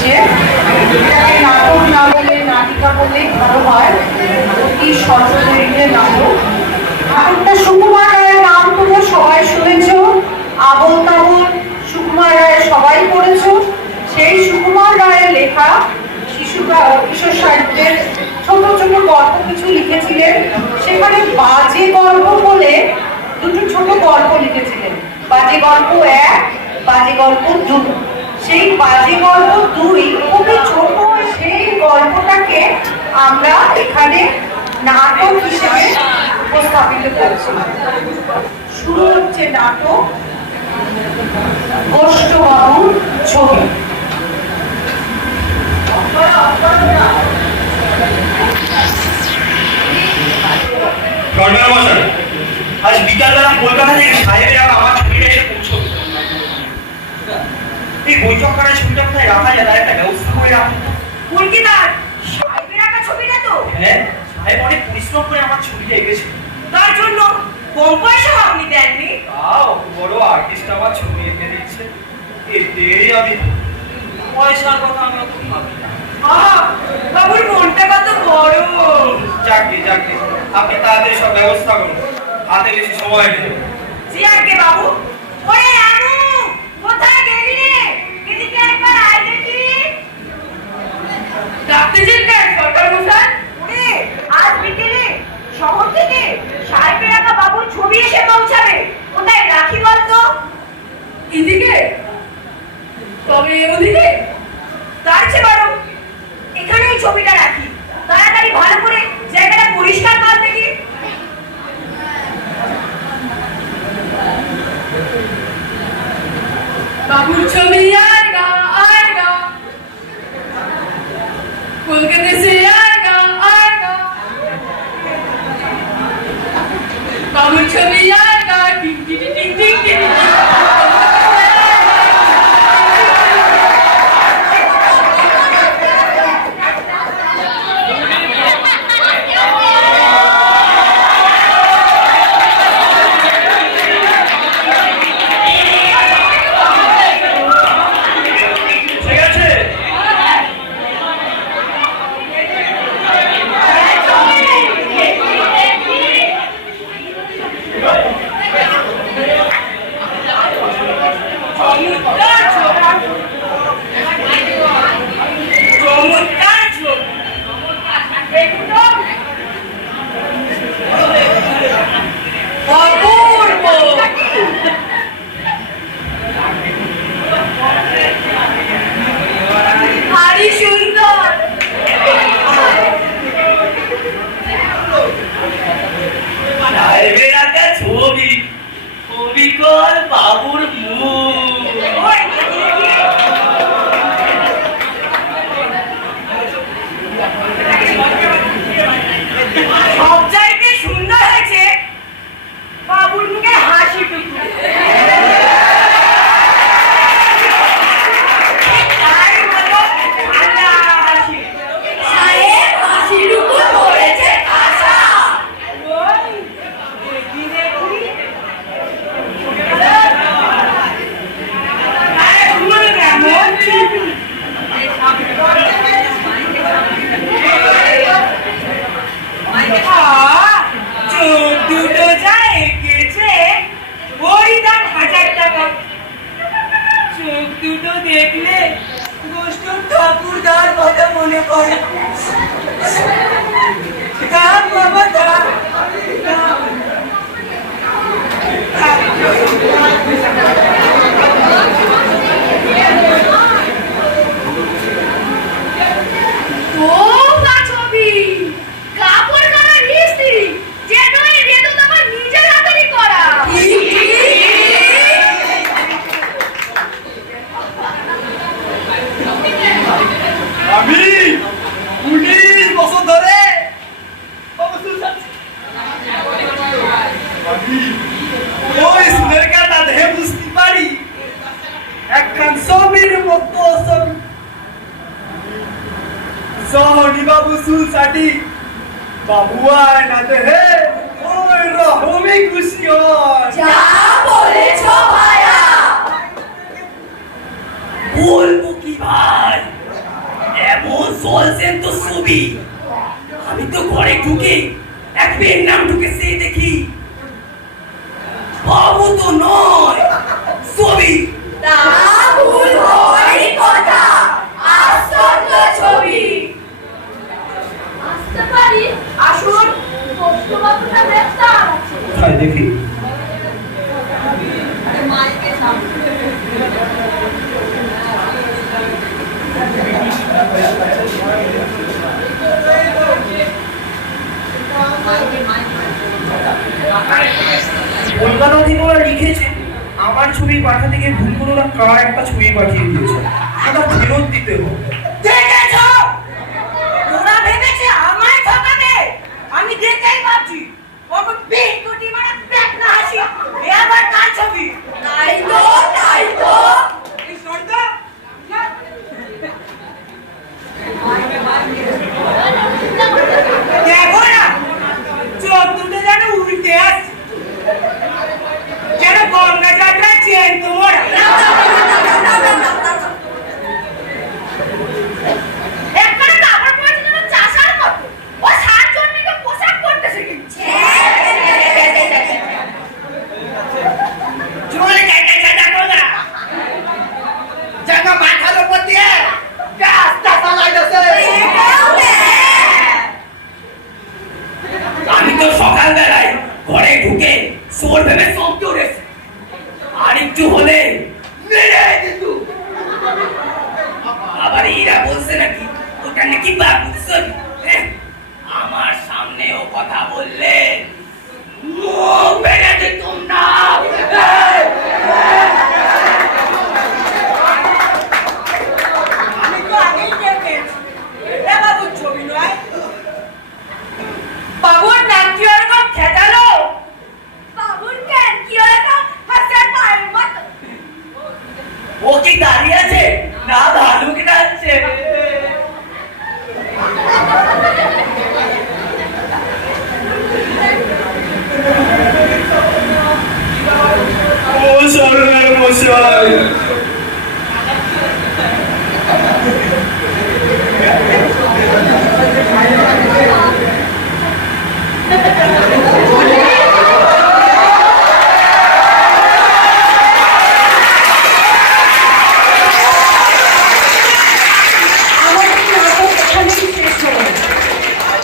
এসেছে, এটাকে নাটক না বলে নাটিকা বললেই ভালো হয়। অতি স্বল্প দৈর্ঘ্যের নাটক। নাটকটা সুকুমার রায়ের নাম তোমরা সবাই শুনেছ, আবোল তাবোল সুকুমার রায় সবাই পড়েছ। সেই সুকুমার রায়ের লেখা কিশোর সাহিত্যের ছোট ছোট গল্প কিছু লিখেছিলেন। সেখানে বাজে গল্প বলে দুটো ছোট গল্প লিখেছিলেন, বাজে গল্প 1, বাজে গল্প 2। সেই বাজে গল্প 2 খুবই ছোট, সেই গল্পটাকে আমরা এখানে নাটক হিসেবে উপস্থাপিত করছি। শুরু হচ্ছে নাটক গোষ্ঠবাবুর ছবি। আজ বিকালবেলা কলকাতা থেকে সাহেবের আমার ছবিটা এসে পৌঁছবে। এই বৈঠকখানায় ছবিটা কোথায় রাখা যায় তার একটা ব্যবস্থা করে রাখুন। কলকাতার সাহেবের আঁকা ছবিটা তো? হ্যাঁ, সাহেব অনেক পরিশ্রম করে আমার ছবিটা এঁকেছে। তার জন্য কম পয়সা আপনি দেননি? তাও বড় আর্টিস্ট আমার ছবি এঁকে দিচ্ছে, এতেই আমি পয়সার কথা আমি অত ভাবি না। বাবুর মনটা কত বড়। যাকে যাকে আপনি তাদের সব ব্যবস্থা করুন, হাতে বেশি সময় নেই। জি আগে বাবু। ওরে আনু, কোথায় গেলি রে? এদিকে একবার আয় দেখি। ডাকতে যেতেন সরকার মশাই? ওরে আজ বিকেলে শহর থেকে সাহেবের আঁকা বাবুর ছবি এসে পৌঁছাবে। কোথায় রাখি বলতো? এদিকে? তবে ওদিকে? তার চেয়ে বড় এখানে এই ছবিটা রাখি। তাড়াতাড়ি ভালো করে জায়গাটা পরিষ্কার কর দেখি। বাবুর ছবি আয়েগা আয়েগা, কলকাতা সে আয়েগা আয়েগা, বাবুর ছবি আয়েগা টিং টিং টিং টিং টিং। বাবুর মুখ সব জায়গায় সুন্দর হয়েছে, বাবুর মুখে হাসিটুকু। দুটো দেখলে গোষ্ঠীর ঠাকুরদার কথা মনে পড়ে। বাবা আমি 19 বছর ধরে ওই সুন্দর কাটা দেখে বুঝতে পারি একখান ছবির মতো ছবি সহনি বাবু চুল চাটি বাবু আয় না দেহে ওই রকমই খুশি হয়। যা বলেছো ভাইয়া। বলবো কি ভাই, এমন চলছেন তো ছবি, আমি তো ঘরে ঢুকে এক মেয়ের নাম ঢুকেছে দেখি, বাবু তো নয় ছবি। তা ভুল হওয়ারই কথা, আশ্চর্য ছবি। আসতে পারি? আসুন। পোস্টবাবুটা গ্রেফতার আছে। কোথায় দেখি? মাইকে সামনে। কলকাতা থেকে ওরা লিখেছে আমার ছবি পাঠাতে গিয়ে ভুল করে ওরা কার একটা ছবি পাঠিয়ে দিয়েছে, ওটা ফেরত দিতে হবে। দেখেছো? ওরা ভেবেছে আমায় ঠকাবে। আমি দেখেই পাচ্ছি ওকে বেশ কোটি মারা পেট না হাসি। এ আবার কার ছবি? তাই তো, তাই তো। এই শর্ত দেখো না, চোখ দুটো যেন উল্টে আসছে, যেন গঙ্গা যাত্রায় চেন তোমার। একবারে কাপড় পরেছে যেন চাষার মতো। ও সার জন্মিকে পোশাক পরতেছে কি? চলে যাই করো না। যেন মাথার উপর দিয়ে রাস্তা চালাইতেছে। আমি তো সকালবেলায় ঘরে ঢুকে চোর ভেবে চমকে উঠেছি, আর একটু হলে মেরে দিত। আবার এরা বলছে নাকি ওটা নাকি বাবুর ছবি। আমার সামনেও কথা বললে মুখ ভেঙে দিতুম না। আমি তো আগেই দেখেছি এটা বাবুর ছবি নয়। বাবুর নাম কি ওরকম খেদালো? বাবুর কেন কি ওরকম হাসার পায়ের মতো? ও কি দাঁড়িয়ে আছে না ভালুক নাচছে?